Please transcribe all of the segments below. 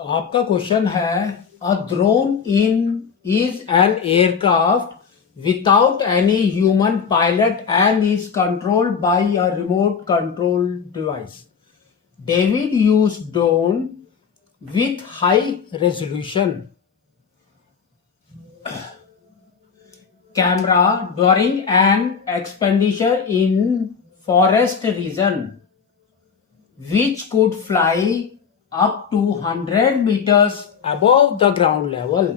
आपका क्वेश्चन है a drone in is an aircraft without any human pilot and is controlled by a remote control device. David used drone with high resolution camera during an expedition in forest region which could fly up to 100 meters above the ground level.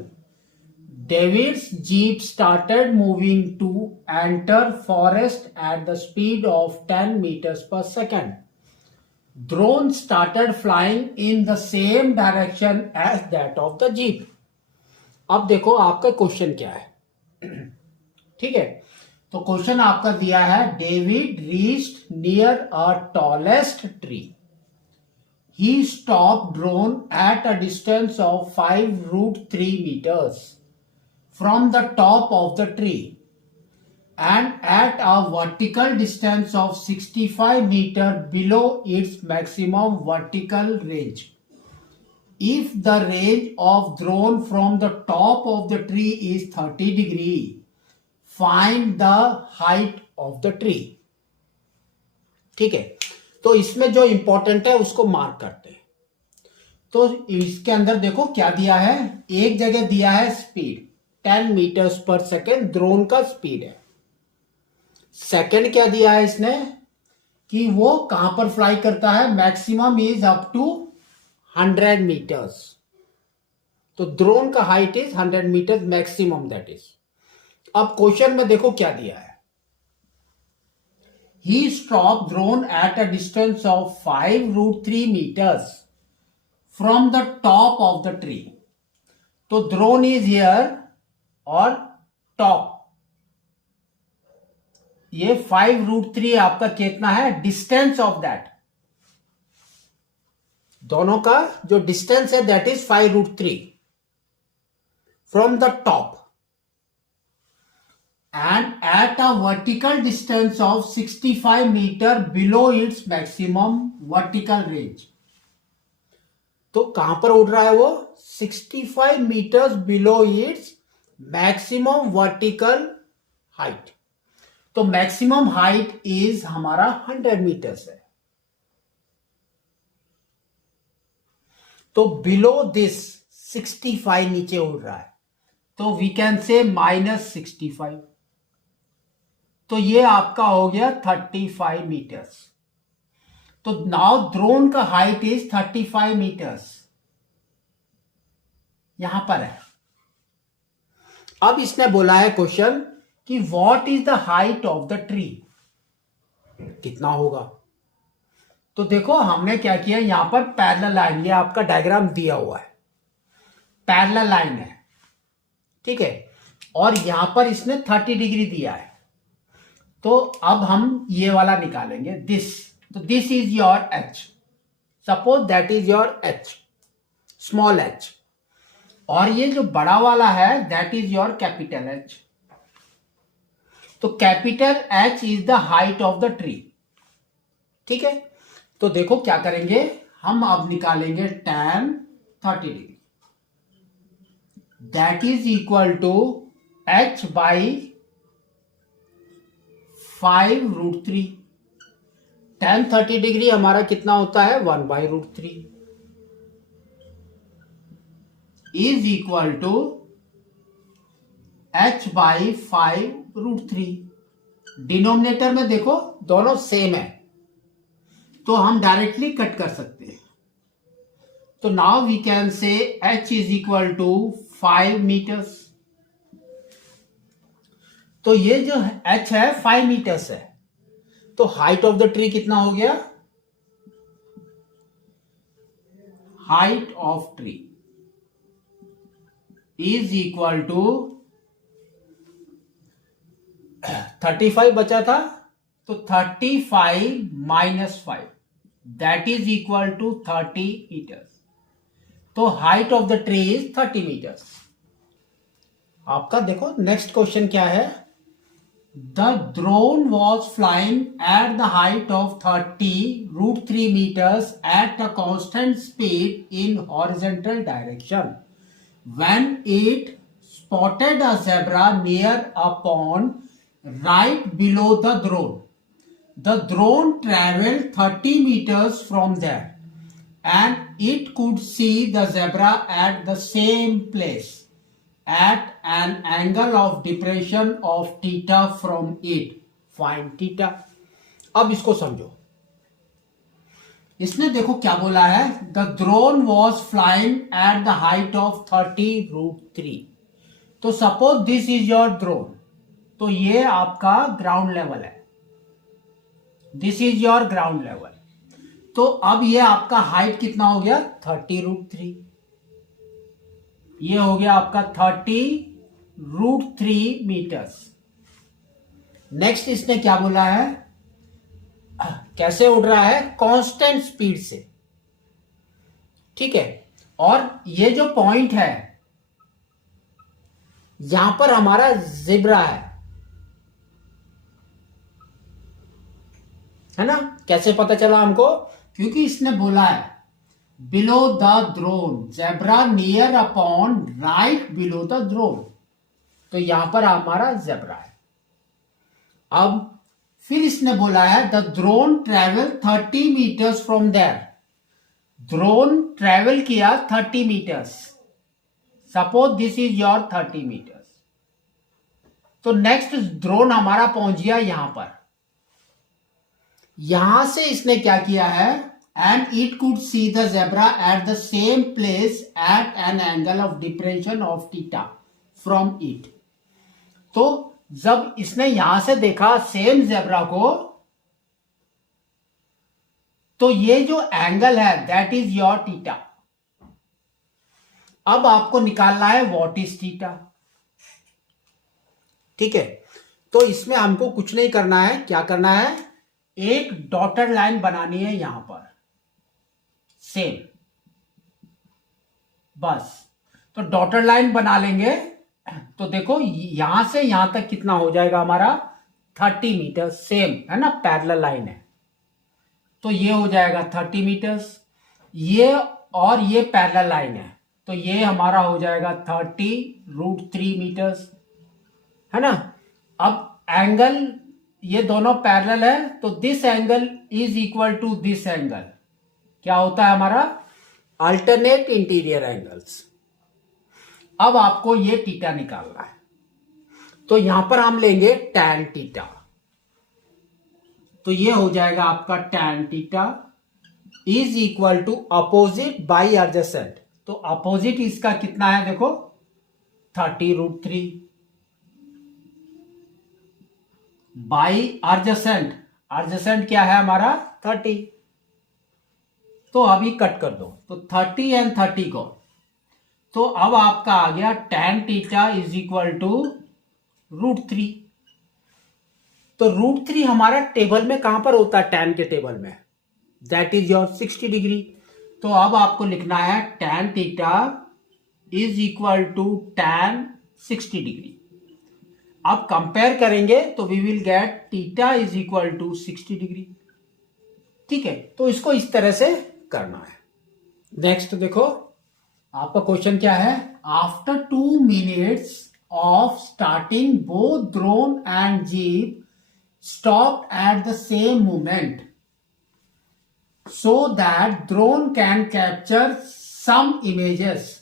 David's jeep started moving to enter forest at the speed of 10 meters per second. Drone started flying in the same direction as that of the jeep. अब देखो आपका question क्या है। ठीक है, तो question आपका दिया है David reached near a tallest tree. He stopped drone at a distance of 5√3 meters from the top of the tree and at a vertical distance of 65 meters below its maximum vertical range. If the range of drone from the top of the tree is 30 degrees, find the height of the tree. ठीक है, तो इसमें जो important है उसको mark करते हैं. तो इसके अंदर देखो क्या दिया है. एक जगह दिया है स्पीड 10 मीटर्स पर सेकेंड, ड्रोन का स्पीड है. सेकेंड क्या दिया है इसने कि वो कहां पर फ्लाई करता है. Maximum is up to 100 meters. तो ड्रोन का height is 100 meters maximum, that is. अब क्वेश्चन में देखो क्या दिया है. He stopped drone at a distance of 5√3 meters from the top of the tree. तो drone is here और टॉप. ये 5√3 आपका कितना है डिस्टेंस ऑफ दैट. दोनों का जो डिस्टेंस है that is 5√3 from the top and at a vertical distance of 65 meter below its maximum vertical range. तो कहां पर उड़ रहा है वो 65 meters below its maximum vertical height. तो maximum height is हमारा 100 meters है. तो below this 65 नीचे उड़ रहा है, तो we can say -65. तो ये आपका हो गया 35 मीटर्स. तो नाउ ड्रोन का हाइट इज 35 मीटर्स, यहां पर है. अब इसने बोला है क्वेश्चन कि what is the height of the tree, कितना होगा. तो देखो हमने क्या किया, यहां पर पैरेलल लाइन, ये आपका डायग्राम दिया हुआ है, पैरेलल लाइन है. ठीक है, और यहां पर इसने 30 डिग्री दिया है. तो अब हम ये वाला निकालेंगे दिस. तो this is your H, suppose that is your H, small H. और ये जो बड़ा वाला है that is your capital H. तो capital H is the height of the tree. ठीक है, तो देखो क्या करेंगे हम. अब निकालेंगे tan 30 degree, that is equal to H by 5√3. tan 30 degree हमारा कितना होता है 1/√3 is equal to h by 5√3. Denominator में देखो दोनों सेम है, तो हम डायरेक्टली कट कर सकते हैं. तो now we can say h is equal to 5 meters. तो ये जो h है 5 मीटर्स है. तो हाइट ऑफ द ट्री कितना हो गया, height of tree is equal to 35 बचा था, तो 35 minus 5 that is equal to 30 metres. तो height of the tree is 30 metres. आपका देखो नेक्स्ट क्वेश्चन क्या है. The drone was flying at the height of 30√3 meters at a constant speed in horizontal direction. When it spotted a zebra near a pond right below the drone. The drone traveled 30 meters from there and it could see the zebra at the same place at an angle of depression of theta from it. Find theta. अब इसको समझो. इसने देखो क्या बोला है, the drone was flying at the height of 30√3. तो suppose this is your drone, तो ये आपका ग्राउंड लेवल है, this is your ground level. तो अब ये आपका हाइट कितना हो गया, 30√3. ये हो गया आपका 30√3 मीटर्स. नेक्स्ट इसने क्या बोला है, कैसे उड़ रहा है, कांस्टेंट स्पीड से. ठीक है. और ये जो पॉइंट है यहां पर हमारा ज़ेब्रा है ना. कैसे पता चला हमको, क्योंकि इसने बोला है below the drone zebra near a pond right below the drone. तो यहां पर हमारा ज़ेब्रा है. अब फिर इसने बोला है the drone travel 30 meters from there. Drone travel किया 30 meters. Suppose this is your 30 metres. तो नेक्स्ट ड्रोन हमारा पहुंच गया यहां पर. यहां से इसने क्या किया है, and it could see the zebra at the same place at an angle of depression of theta from it. तो जब इसने यहां से देखा सेम जेब्रा को, तो ये जो एंगल है दैट इज योर थीटा. अब आपको निकालना है व्हाट इज थीटा. ठीक है. तो इसमें हमको कुछ नहीं करना है. क्या करना है, एक डॉटेड लाइन बनानी है यहां पर सेम, बस. तो डॉटेड लाइन बना लेंगे. तो देखो यहां से यहां तक कितना हो जाएगा हमारा, 30 मीटर. सेम है ना, पैरेलल लाइन है. तो ये हो जाएगा 30 मीटर्स. ये और ये पैरेलल लाइन है, तो ये हमारा हो जाएगा 30√3 मीटर्स, है ना. अब एंगल ये दोनों पैरेलल है, तो this angle is equal to this angle. क्या होता है हमारा, अल्टरनेट इंटीरियर एंगल्स. अब आपको ये थीटा निकालना है. तो यहां पर हम लेंगे tan थीटा. तो ये हो जाएगा आपका tan theta is equal to opposite by adjacent. तो अपोजिट इसका कितना है, देखो 30√3 बाई एडजेसेंट. एडजेसेंट क्या है हमारा, 30. तो अभी कट कर दो. तो 30 एंड 30 को, तो अब आपका आ गया tan theta is equal to √3. तो √3 हमारा टेबल में कहां पर होता है, tan के टेबल में, दैट इज योर 60 डिग्री. तो अब आपको लिखना है tan theta is equal to tan 60 degree. अब कंपेयर करेंगे तो we will get theta is equal to 60 degree. ठीक है. तो इसको इस तरह से करना है. नेक्स्ट देखो आपका क्वेश्चन क्या है, after 2 minutes of starting both drone and jeep stopped at the same moment so that drone can capture some images.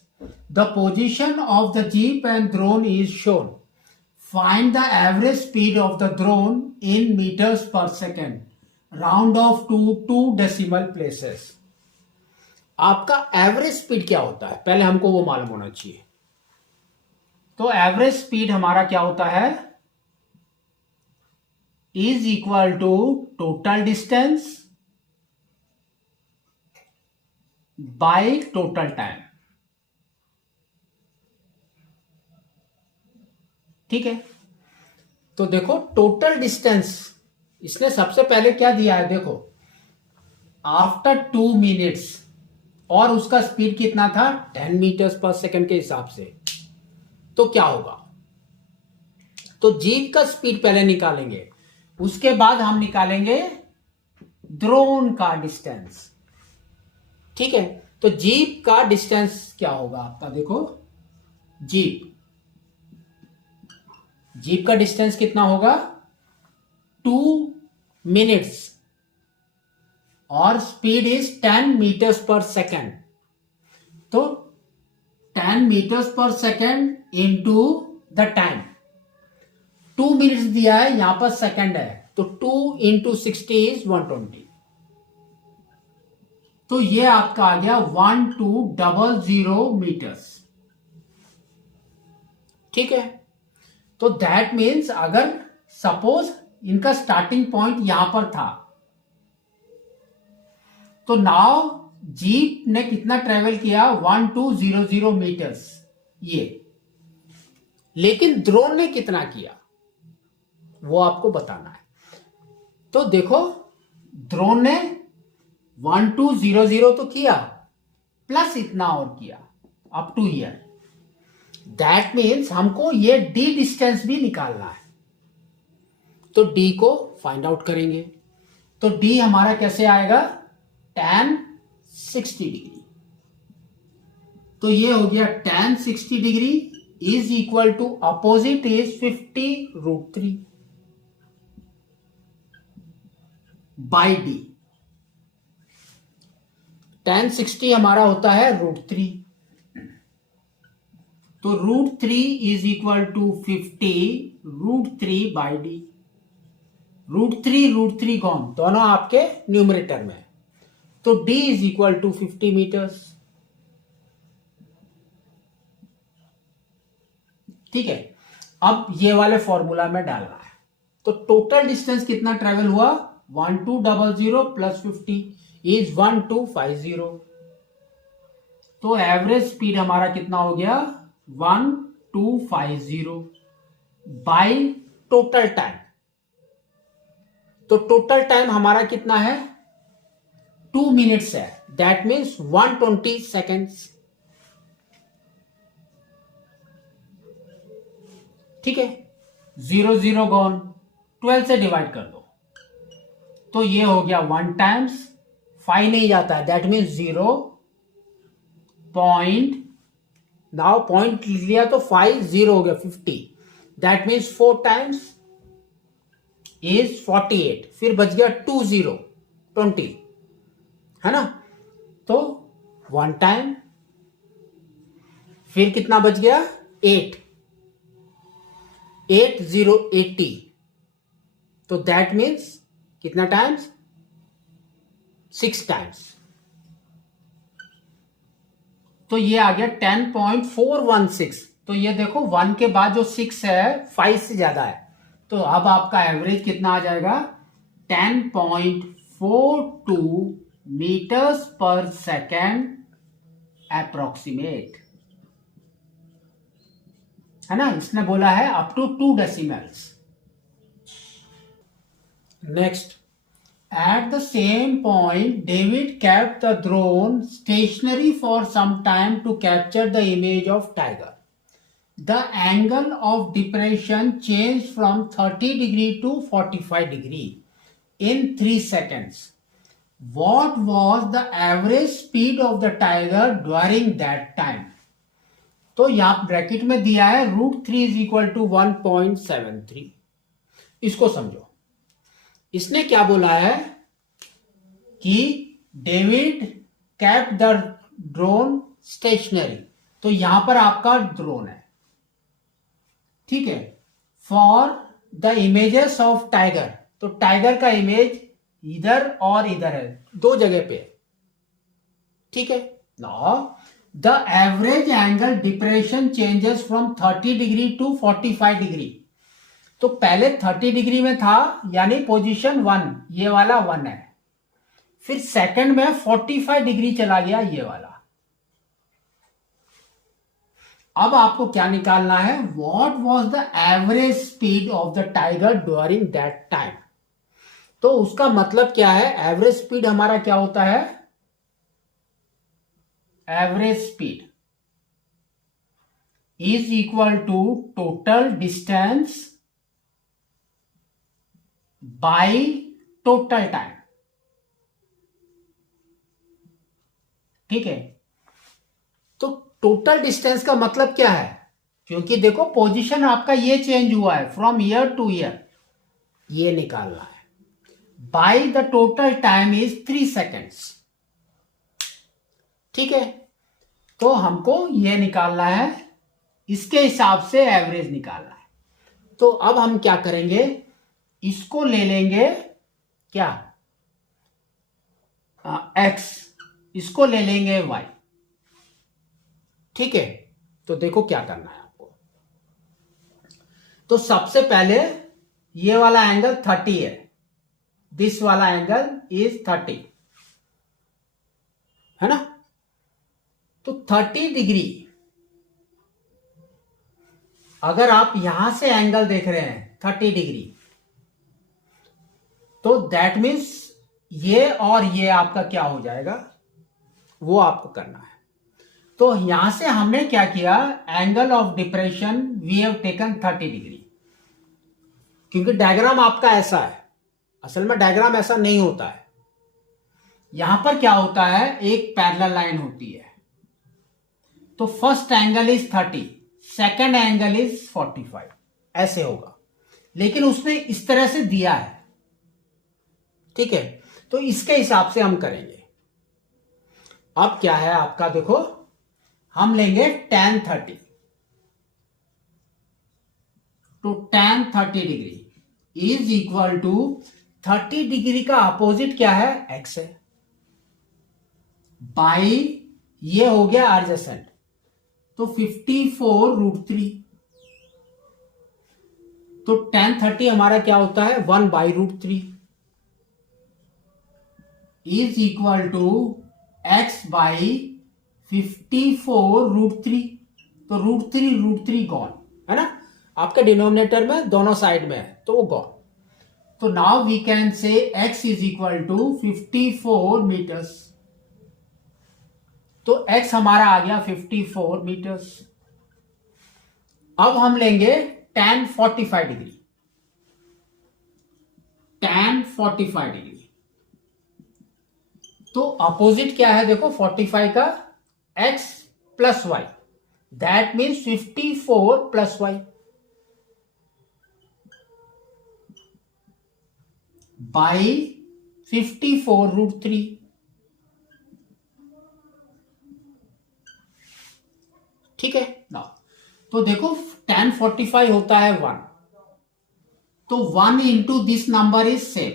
The position of the jeep and drone is shown. Find the average speed of the drone in meters per second. Round off to 2 decimal places. आपका average speed क्या होता है, पहले हमको वो मालूम होना चाहिए. तो एवरेज स्पीड हमारा क्या होता है, is equal to total distance by total time. ठीक है. तो देखो टोटल डिस्टेंस इसने सबसे पहले क्या दिया है, देखो आफ्टर 2 मिनट्स, और उसका स्पीड कितना था, 10 मीटर्स पर सेकंड के हिसाब से. तो क्या होगा, तो जीप का स्पीड पहले निकालेंगे, उसके बाद हम निकालेंगे ड्रोन का डिस्टेंस। ठीक है, तो जीप का डिस्टेंस क्या होगा आपका, देखो जीप का डिस्टेंस कितना होगा 2 मिनट्स और स्पीड इज 10 मीटर्स पर सेकेंड। तो 10 मीटर्स पर second into the time, 2 minutes दिया है, यहां पर सेकेंड है, तो 2 इंटू 60 इज 120। तो ये आपका आ गया 1200 मीटर्स। ठीक है, तो दैट मीन्स अगर सपोज इनका स्टार्टिंग पॉइंट यहां पर था, तो नाउ जीप ने कितना ट्रेवल किया 1200 मीटर्स ये, लेकिन ड्रोन ने कितना किया वो आपको बताना है। तो देखो ड्रोन ने 1200 तो किया प्लस इतना और किया up to here, that means हमको ये डी डिस्टेंस भी निकालना है। तो डी को फाइंड आउट करेंगे, तो डी हमारा कैसे आएगा tan 60 डिग्री। तो ये हो गया tan 60 degree is equal to opposite is 50√3 by D. tan 60 हमारा होता है √3, तो √3 is equal to 50√3 by D. √3 कौन, दोनों आपके न्यूमरेटर में, तो d is equal to 50 metres. ठीक है, अब ये वाले फॉर्मूला में डालना है, तो टोटल डिस्टेंस कितना ट्रेवल हुआ 1200 प्लस 50 इज 1250। तो एवरेज स्पीड हमारा कितना हो गया 1250 बाई टोटल टाइम। तो टोटल टाइम हमारा कितना है 2 मिनट्स है, दैट मीन्स 120 सेकेंड्स। ठीक है, 0 0 गॉन, 12 से डिवाइड कर दो, तो ये हो गया 1 टाइम्स 5 नहीं जाता है, that means 0 point, now point लिया तो 5 0 हो गया 50, दैट मीन्स 4 टाइम्स इज 48, फिर बच गया 2 0 20 है ना, तो 1 टाइम, फिर कितना बच गया 8 0 80, तो दैट मीन्स कितना टाइम्स 6 टाइम्स, तो ये आ गया 10.416। तो ये देखो 1 के बाद जो 6 है 5 से ज्यादा है, तो अब आपका एवरेज कितना आ जाएगा 10.42 मीटर्स पर सेकेंड अप्रोक्सीमेट, है ना, इसने बोला है up to 2 decimals. Next, at the same point David kept the drone stationary for some time to capture the image of tiger. The angle of depression changed from 30 degree to 45 degree in 3 seconds. What was the average speed of the tiger during that time? तो यहां bracket में दिया है √3 is equal to 1.73। इसको समझो, इसने क्या बोला है कि David kept the drone stationary, तो यहां पर आपका ड्रोन है, ठीक है, for the images of tiger, तो टाइगर का इमेज इधर और इधर है, 2 जगह पे, ठीक है। Now the average angle depression changes from 30 degree to 45 degree, तो पहले 30 डिग्री में था यानी पोजीशन 1, ये वाला 1 है, फिर सेकंड में 45 डिग्री चला गया ये वाला। अब आपको क्या निकालना है, what was the average speed of the tiger during that time. तो उसका मतलब क्या है, एवरेज स्पीड हमारा क्या होता है, average speed is equal to total distance by total time. ठीक है, तो टोटल डिस्टेंस का मतलब क्या है, क्योंकि देखो पोजीशन आपका ये चेंज हुआ है फ्रॉम ईयर टू ईयर, ये निकालना है। By the total time is 3 seconds. ठीक है, तो हमको ये निकालना है, इसके हिसाब से एवरेज निकालना है। तो अब हम क्या करेंगे, इसको ले लेंगे क्या, एक्स, इसको ले लेंगे वाई। ठीक है, तो देखो क्या करना है आपको। तो सबसे पहले ये वाला एंगल 30 है, दिस वाला एंगल इज 30 है ना। तो 30 डिग्री अगर आप यहां से एंगल देख रहे हैं 30 डिग्री, तो दैट मीन्स ये और ये आपका क्या हो जाएगा, वो आपको करना है। तो यहां से हमने क्या किया, angle of depression we have taken 30 degree, क्योंकि डायग्राम आपका ऐसा है, असल में डायग्राम ऐसा नहीं होता है। यहां पर क्या होता है, एक पैरेलल लाइन होती है, तो first angle is 30, second angle is 45, ऐसे होगा, लेकिन उसने इस तरह से दिया है। ठीक है, तो इसके हिसाब से हम करेंगे। अब क्या है आपका, देखो हम लेंगे tan 30, तो tan 30 degree is equal to 30 degree का अपोजिट क्या है, x है, बाई ये हो गया एडजेसेंट, तो 54√3, तो tan 30 हमारा क्या होता है, 1/√3 is equal to x by 54√3, तो √3 गॉन है ना, आपके डिनोमिनेटर में दोनों साइड में है, तो वो गॉन। तो now we can say x is equal to 54 metres, तो x हमारा आ गया 54 मीटर्स। अब हम लेंगे tan 45 डिग्री, tan 45 डिग्री, तो अपोजिट क्या है, देखो 45 का x plus y, that means 54 plus y by 54√3। ठीक है ना, तो देखो tan 45 होता है 1, तो 1 into this number is same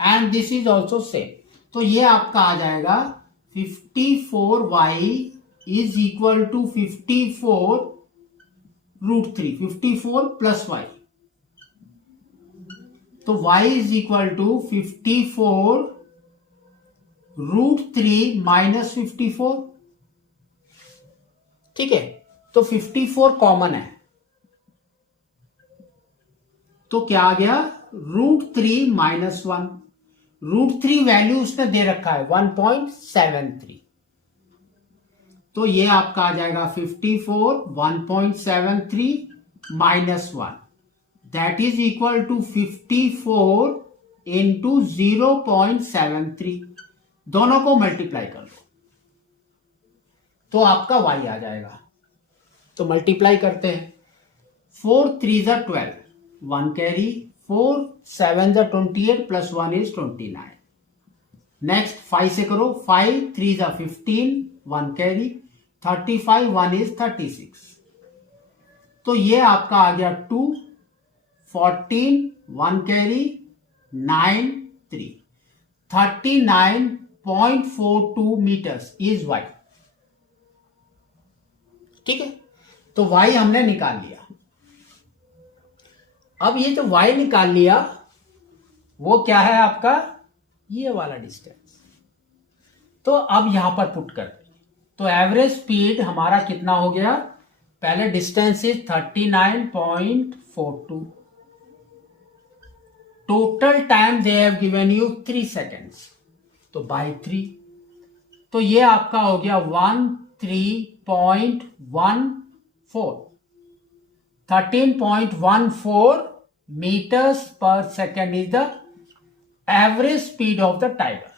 and this is also same, तो ये आपका आ जाएगा 54y is equal to 54√3, 54 plus y, तो y is equal to 54√3 minus 54। ठीक है, तो 54 कॉमन है, तो क्या आ गया, √3 माइनस 1, √3 वैल्यू उसने दे रखा है 1.73, तो ये आपका आ जाएगा 54 1.73 minus 1, that is equal to 54 into 0.73, दोनों को मल्टीप्लाई कर लो तो आपका y आ जाएगा। तो मल्टीप्लाई करते हैं, 4 3 ज़ा 12, 1 कैरी, 4 7 ज़ा 28 प्लस 1 इज 29। नेक्स्ट 5 से करो, 5 3 ज़ा 15, 1 कैरी, 35 1 इज 36, तो ये आपका आ गया 2 14 1 कैरी 9 3, 39.42 मीटर्स इज y। ठीक है, तो y हमने निकाल लिया। अब ये जो y निकाल लिया वो क्या है आपका, ये वाला डिस्टेंस, तो अब यहां पर पुट कर दिए, तो एवरेज स्पीड हमारा कितना हो गया, पहले distance is 39.42, total time they have given you 3 seconds, तो बाई 3, तो ये आपका हो गया 13.14, 13.14 meters per second is the average speed of the tiger.